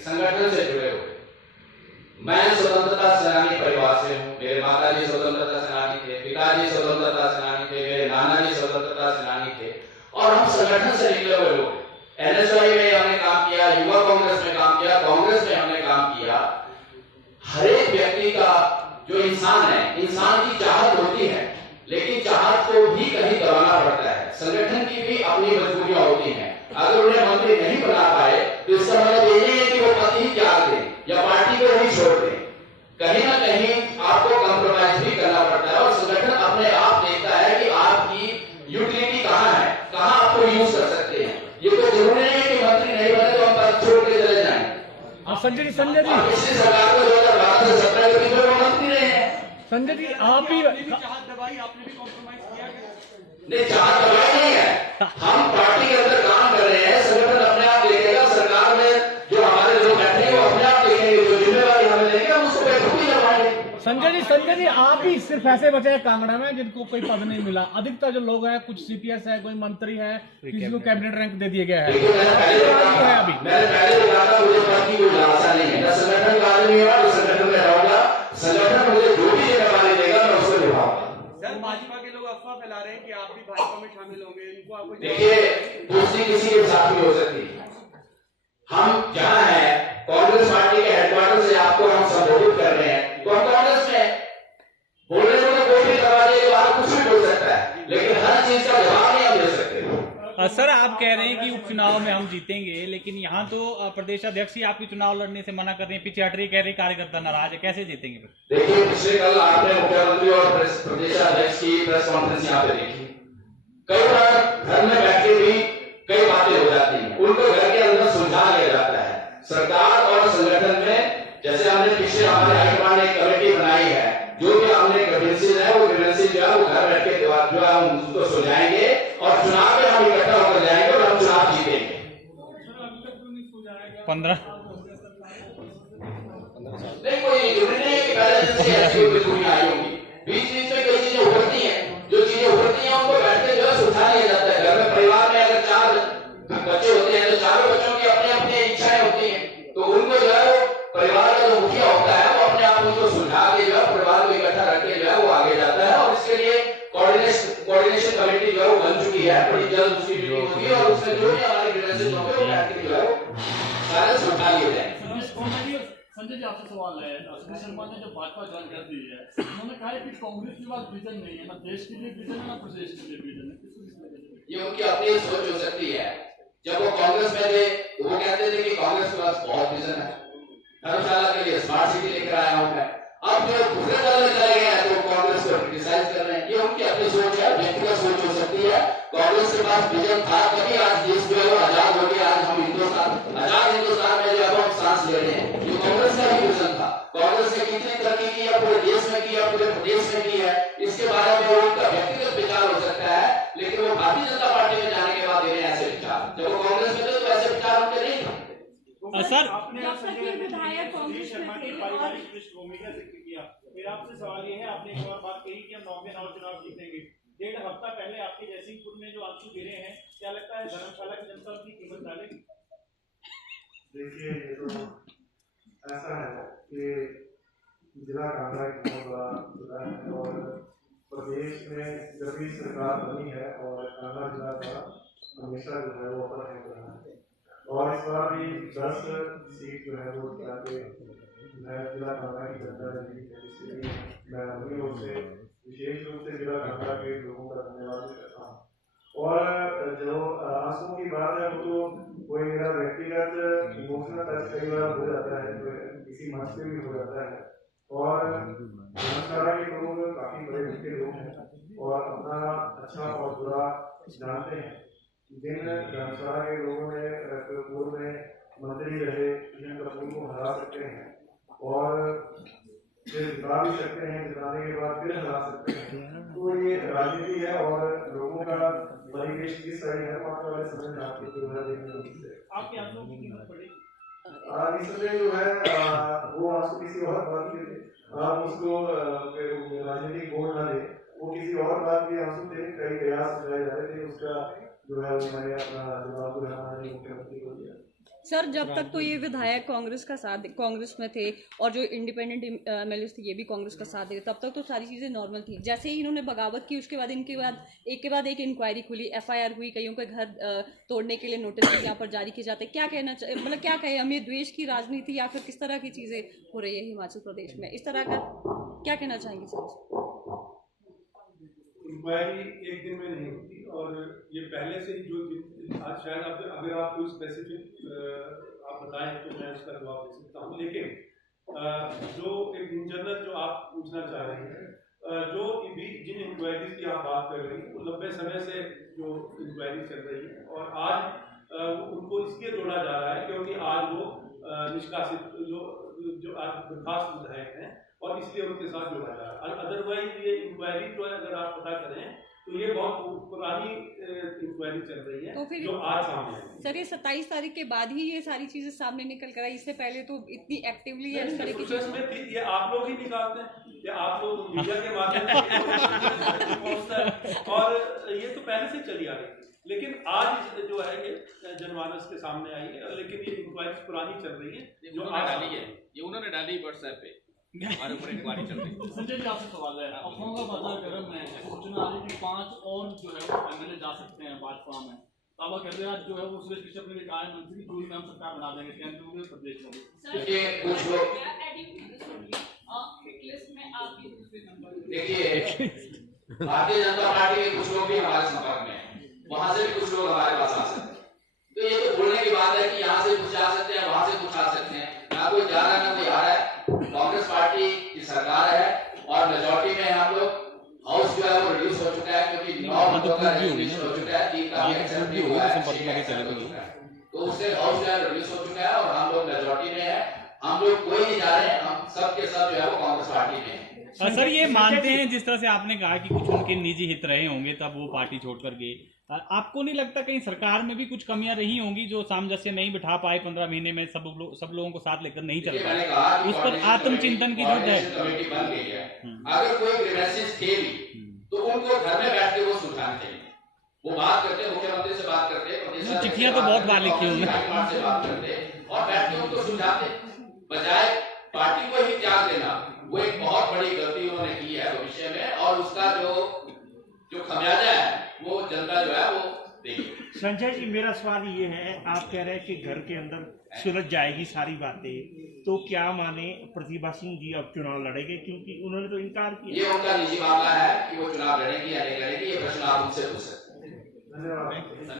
संगठन से जुड़े हुए। मैं स्वतंत्रता सेनानी परिवार से हूँ, मेरे माताजी स्वतंत्रता सेनानी थे, पिताजी स्वतंत्रता सेनानी थे, मेरे नाना जी स्वतंत्रता सेनानी थे, और हम संगठन से निकले हुए लोग। एनएसवाई में हमने काम किया, युवा कांग्रेस में काम किया, कांग्रेस में हमने काम किया। हर एक व्यक्ति का जो इंसान है, इंसान की चाहत होती है, लेकिन चाहत को भी कहीं दबाना पड़ता है। संगठन की भी अपनी मजबूरियां होती हैं। अगर उन्हें मंत्री नहीं बना पाए तो इसका मतलब ये नहीं है कि वो पद ही त्याग दें या पार्टी को ही छोड़ दें। कहीं ना कहीं आपको कंप्रोमाइज भी करना पड़ता है, और संगठन अपने आप देखता है कि आपकी यूटिलिटी कहाँ है, कहाँ आपको यूज कर सकते हैं। ये तो जरूरी नहीं है कि मंत्री नहीं बने तो हम पद छोड़ के चले जाएं। संजय जी पिछली सरकार को 2012 से 17 के बीच में मंत्री रहे हैं। संजय जी आप भी चाहत दबाई, आपने भी कॉम्प्रोमाइज किया नहीं, चाहत दबाई नहीं है। हम पार्टी के अंदर काम कर रहे हैं, संगठन अपने आप देखेगा। सरकार में जो हमारे लोग बैठे हैं वो अपने आप देखेंगे, जो जिम्मेवारी हमें देंगे हम उसको बेखूबी निभाएंगे। संजय जी आप ही सिर्फ ऐसे बचे हैं कांगड़ा में जिनको कोई पद नहीं मिला। अधिकतर जो लोग हैं, कुछ सीपीएस है, कोई मंत्री है, किसी को कैबिनेट रैंक दे दिया गया है। मैंने पहले बताया था, मुझे पद की कोई लालसा नहीं है। मैं संगठन का आदमी हूँ, तो संगठन में रहूंगा। संगठन मुझे जो भी जिम्मेवारी देगा मैं उसको निभाऊंगा। सर, भाजपा के लोग अफवाह फैला रहे हैं कि आप भी भाजपा में शामिल होंगे, इनको आपको देखिए, दूसरी किसी के साथ भी हो सकती है। हम जहां हैं, कांग्रेस पार्टी के हेडक्वार्टर से आपको हम संबोधित कर रहे हैं, तो हम कांग्रेस में बोलने में तो कोई भी दरवाजे के बाहर कुछ भी बोल सकता है, लेकिन हर चीज का जवाब नहीं हम दे सकते। सर आप कह रहे हैं कि उपचुनाव में हम जीतेंगे, लेकिन यहाँ तो प्रदेश अध्यक्ष ही आपकी चुनाव लड़ने से मना कर रहे हैं, पीछे हट रही, कह रहे कार्यकर्ता नाराज है, कैसे जीतेंगे फिर? देखिए, पिछले कल आपने मुख्यमंत्री और प्रदेश अध्यक्ष की प्रेस कॉन्फ्रेंस यहाँ पे देखी। कई बार घर में बैठ के भी कई बातें हो जाती हैं, उनको घर के अंदर सुलझा लिया जाता है। सरकार और संगठन में जैसे हमने पिछले हमारे हाईकमान ने एक कमेटी बनाई है, जो भी हमने ग्रीवेंसेस है वो ग्रीवेंसेस जो है वो घर बैठ के जो है हम उसको सुलझाएंगे, और चुनाव में हम इकट्ठा होकर जाएंगे और हम चुनाव जीतेंगे। 15 नहीं, कोई जरूरी नहीं है कि पहले दिन से ऐसी कोई दुनिया आई होगी। बीच बीच में कई चीजें उभरती हैं, जो चीजें उभरती हैं उनको बैठ के जो है सुलझा लिया जाता है। घर में परिवार में अगर 4 बच्चे होते हैं तो चारों बच्चों की अपनी अपनी इच्छाएं होती हैं, तो उनको जो है परिवार का जो मुखिया होता है वो अपने आप उनको सुलझा के जो है परिवार को इकट्ठा रख के जो है वो आगे जाता है। और इसके लिए कोऑर्डिनेशन कमेटी जो है वो बन चुकी है, बड़ी जल्द उसकी मीटिंग होगी और उसमें जो भी हमारे ग्रीवेंसेस होंगे वो बैठ के जो है सारे सुलझा लिए जाएंगे। संजय जी आपसे सवाल है, अश्विनी शर्मा ने जो भाजपा ज्वाइन कर दी है, उन्होंने कहा है कि कांग्रेस के पास विजन नहीं है, ना देश के लिए विजन है ना प्रदेश के लिए विजन है। ये उनकी अपनी सोच हो सकती है। जब वो कांग्रेस में थे वो कहते थे कि कांग्रेस के पास बहुत विजन है, धर्मशाला के लिए स्मार्ट सिटी लेकर आया हूं मैं। अब जो दूसरे दल में चले गए हैं तो कांग्रेस को क्रिटिसाइज कर रहे हैं। ये उनकी अपनी सोच है, व्यक्तिगत सोच हो सकती है। कांग्रेस के पास विजन था तभी आज देश जो है वो आजाद हो गया। आज हम आजाद हिंदुस्तान में जो है हम सांस ले रहे हैं। ये कांग्रेस का भी विजन था। कांग्रेस ने कितनी तरक्की की है, पूरे देश में की है, पूरे प्रदेश में की है, इसके बारे में उनका व्यक्तिगत विचार हो सकता है, लेकिन वो भारतीय जनता पार्टी में जाने के बाद दे रहे हैं ऐसे विचार। जब वो कांग्रेस में थे तो ऐसे विचार उनके नहीं थे। सर आपने विधायक कांग्रेस शर्मा की पारिवारिक पृष्ठभूमि का जिक्र किया, मेरा आपसे सवाल ये है, आपने एक और बात कही कि हम 9 के 9 चुनाव जीतेंगे। 1.5 हफ्ता पहले आपके जयसिंहपुर में जो आंसू गिरे हैं, क्या लगता है धर्मशाला की जनता उनकी कीमत डालेगी? देखिए, ये तो ऐसा है कि जिला कांगड़ा एक बहुत बड़ा जिला है और प्रदेश में जब भी सरकार बनी है और कांगड़ा जिला का हमेशा जो है वो अपर हैंड रहा है, और इस बार भी 10 सीट जो है वो जिला कांगड़ा की जनता ने दी है, इसलिए मैं अपनी ओर से विशेष रूप से जिला कांगड़ा के लोगों का धन्यवाद करता हूँ। और जो आंसुओं की बात है वो तो कोई मेरा व्यक्तिगत इमोशनल टच कई बार हो जाता है, तो किसी मंच पे भी हो जाता है। और धर्मशाला के लोग काफी बड़े मीठे लोग हैं और अपना अच्छा और बुरा जानते हैं। जिन धर्मशाला के लोगों ने पूर्व में मंत्री रहे, जिन कपूर को हरा सकते हैं और फिर जिता भी सकते हैं, जिताने के बाद फिर हरा सकते हैं, तो ये राजनीति है और लोगों का परिवेश किस तरह है आने वाले समय में आपको जो है देखने को मिलते हैं। आपके आंसू की कीमत पड़ेगी? इसमें जो है वो आंसू किसी और बात के थे, आप उसको राजनीतिक बोल ना दे, वो किसी और बात के आंसू थे। कई प्रयास कराए जा रहे थे, उसका जो है मैंने अपना जवाब मुख्यमंत्री को दिया। सर जब तक तो ये विधायक कांग्रेस में थे और जो इंडिपेंडेंट एमएलए थे ये भी कांग्रेस का साथ दे, तब तक तो सारी चीज़ें नॉर्मल थी। जैसे ही इन्होंने बगावत की उसके बाद एक के बाद एक इंक्वायरी खुली, एफआईआर हुई, कईयों के घर तोड़ने के लिए नोटिस यहाँ पर जारी किए जाते। क्या कहना मतलब क्या कहें हम, ये द्वेष की राजनीति या फिर किस तरह की चीज़ें हो रही है हिमाचल प्रदेश में, इस तरह का क्या कहना चाहेंगे सर? इंक्वायरी एक दिन में नहीं होती और ये पहले से ही जो आज शायद अगर आप कोई स्पेसिफिक आप बताएं तो मैं उसका जवाब दे सकता हूँ, लेकिन जो एक इन जनरल जो आप पूछना चाह रहे हैं, जो जिन इंक्वायरीज की आप बात कर रही हैं वो लंबे समय से जो इंक्वायरी चल रही है और आज उनको इसलिए जोड़ा जा रहा है क्योंकि आज वो निष्कासित जो आज बर्खास्त विधायक हैं और इसलिए उनके साथ जोड़ा जा रहा है। अदरवाइज ये इंक्वायरी जो है अगर आप पता करें तो ये बहुत पुरानी इंक्वायरी चल रही है, तो फिर जो आज सामने है। सर ये 27 तारीख के बाद ही ये सारी चीजें सामने निकल कर आई, इससे पहले तो इतनी एक्टिवली इस तरह की चीजें में थी, ये आप लोग ही निकालते हैं, ये आप लोग मीडिया के माध्यम से और ये तो पहले से चली आ रही थी, लेकिन आज जो है ये जनमानस के सामने आई है, लेकिन ये इंक्वायरी पुरानी चल रही है जो आज डाली है, ये उन्होंने डाली व्हाट्सएप पे हमारे ऊपर इंक्वायरी चल रही है। संजय जी आपसे सवाल है, अफवाहों का बाजार गर्म है, सूचना आ रही कि 5 और जो है वो एमएलए जा सकते हैं भाजपा में। ताबा कहते हैं आज जो है वो सुरेश कश्यप ने कहा है मंत्री जून में हम सरकार बना देंगे केंद्र में प्रदेश में। देखिए कुछ लोग देखिए भारतीय जनता पार्टी के कुछ लोग भी हमारे संपर्क में हैं, वहां से भी कुछ लोग हमारे पास आ सकते हैं। तो ये तो बोलने की बात है कि यहाँ से कुछ आ सकते हैं, वहां से कुछ आ सकते हैं, ना कोई जा रहा है ना कोई आ रहा है। कांग्रेस पार्टी की सरकार है और मेजोरिटी में हम लोग, हाउस जो है वो रिड्यूस हो चुका है क्योंकि 9 वोटों का रिड्यूस हो चुका है, 3 का भी एक्सेप्ट नहीं हुआ है, तो उससे हाउस जो है रिड्यूस हो चुका है और हम लोग मेजोरिटी में है। हम लोग कोई नहीं जा रहे हैं, हम सब के सब जो है वो कांग्रेस पार्टी में है। सर ये मानते हैं जिस तरह से आपने कहा कि कुछ उनके निजी हित रहे होंगे तब वो पार्टी छोड़कर गए, आपको नहीं लगता कहीं सरकार में भी कुछ कमियां रही होंगी जो सामंजस्य नहीं बिठा पाए 15 महीने में, सब लोगों को साथ लेकर नहीं चल पाए, उस पर आत्मचिंतन की जरूरत है। कमेटी बन गई है, अगर कोई ग्रीवेंसेस थे भी तो उनको घर में बैठ के वो सुलझाने चाहिए। वो बात करते, मुख्यमंत्री से बात करते, चिट्ठियां तो बहुत बार लिखी होंगी, से बात करते और बैठ के उनको सुलझाते, बजाय पार्टी को ही त्याग देना। वो एक बहुत बड़ी गलती उन्होंने की है भविष्य में और उसका जो खमियाजा है वो जनता जो है वो देगी। संजय जी मेरा सवाल ये है, आप कह रहे हैं कि घर के अंदर सुलझ जाएगी सारी बातें, तो क्या माने प्रतिभा सिंह जी अब चुनाव लड़ेंगे, क्योंकि उन्होंने तो इनकार किया। ये उनका निजी मामला है कि वो चुनाव लड़ेगी या नहीं लड़ेगी, ये प्रश्न आप उनसे पूछ सकते हैं। धन्यवाद।